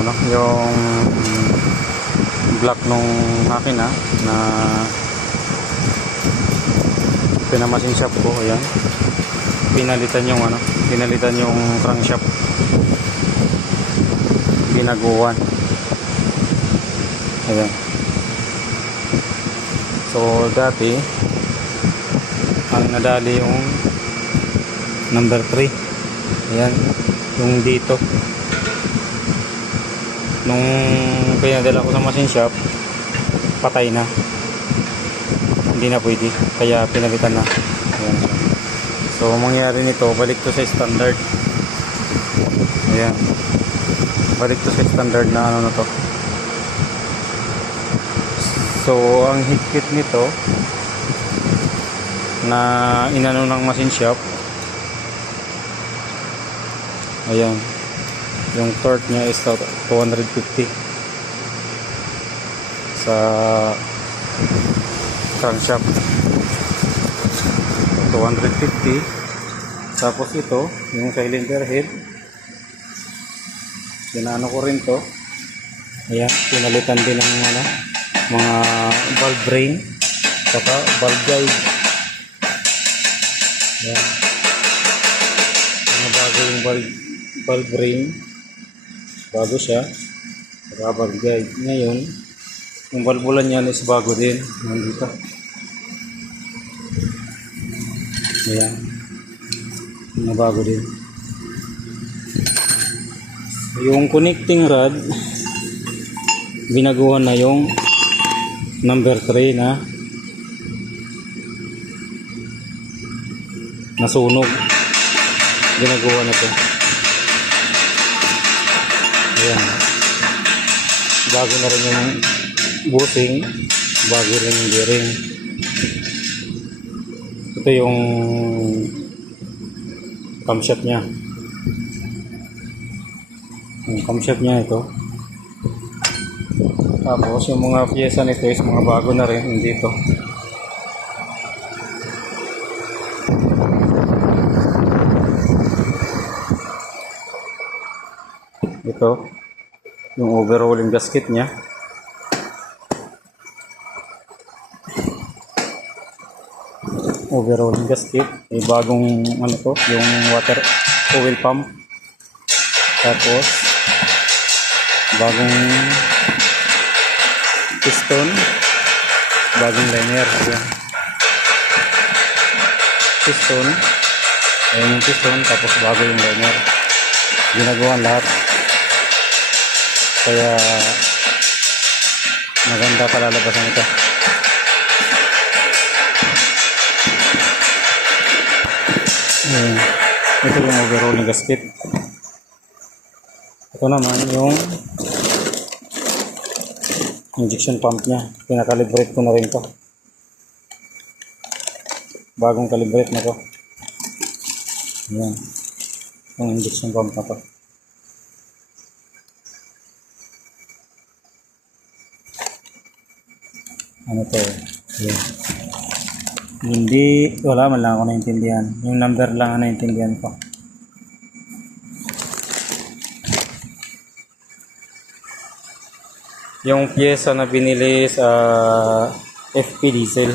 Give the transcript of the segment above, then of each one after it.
no, yung block nung makina na pinamasin shop ko. Ayan, pinalitan yung crankshaft, binaguan. Ayan. So dati ang nadali yung number 3. Ayan, yung dito. Nung pinadala ko sa machine shop, patay na, hindi na pwede, kaya pinalitan na. Ayan. So mangyari nito, balik to sa standard. Ayan, balik to sa standard na ano na to. So ang higpit nito na inano ng machine shop, ayan, yung torque niya is 250 sa crankshaft, 250. Tapos ito yung cylinder head, pinaano ko rin to. Ayan, pinalitan din ng mga valve drain saka valve guide. Ayan, mga bago yung valve drain, bago siya, saka valve guide. Ngayon yung valvulan niyan is bago din, nandito. Ayan, mga bago din. Yung connecting rod, binaguhan na yung number 3 na nasunog, ginagawa na to. Ayan, bago na rin yung bushing, bago rin yung bearing. Ito yung camshaft nya, yung camshaft nya ito. Tapos yung mga pyesa nito is mga bago na rin, hindi to. Ito yung overhauling gasket nya. Overhauling gasket, bagong ano to, yung water oil pump. Tapos bagong piston, bagong liner. Ayan, piston, ayan yung piston, tapos bago yung liner, ginagawa lahat. Kaya maganda palalabasan ito. Ayan, ito yung overhauling gasket. Ito naman yung injection pump nya, pinakalibrate ko na rin to, bagong kalibrate na to. Ayan, yung injection pump na to. Ano to? Ayan. Hindi, wala man lang ako naintindihan, yung number lang ang naintindihan ko. Yung pyesa na binili sa FP Diesel,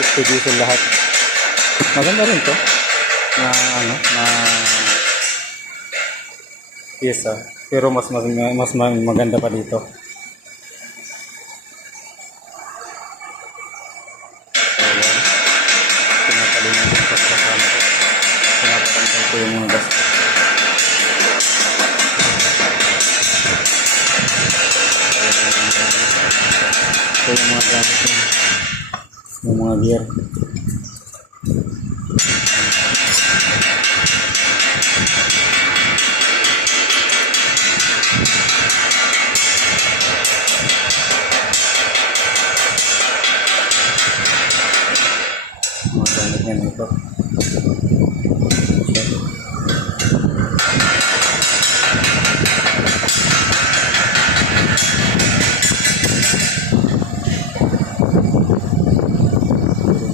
FP Diesel lahat. Maganda rin to na ano, na pyesa, pero mas maganda pa dito. Ito yung mga gasket. Ito yung mga gamit niya, yung mga gear. Mga gamit niya nito.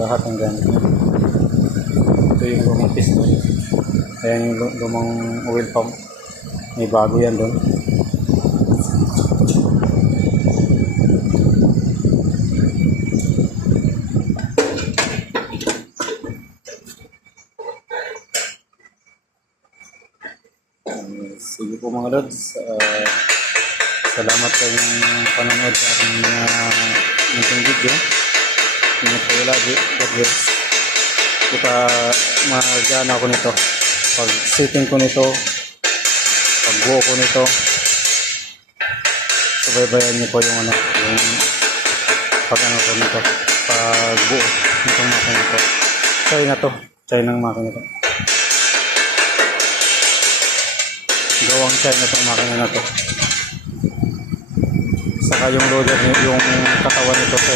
lahat ng gamit niya. Ito yung lumang piston. Ayan yung lumang oil pump. May bago yan doon. Sige po mga lods. Salamat sa inyong panonood sa aking munting video. Ingat kayo lagi. God bless. Kita mag-ano ako nito. Pag setting ko nito, pag buo ko nito, subaybayan niyo po yung ano, yung pag ano ko nito, pag buo nitong makina nito. Try na to. Try ng makina nito. Gawang China itong makina na to. Saka yung loader, yung katawan nito sa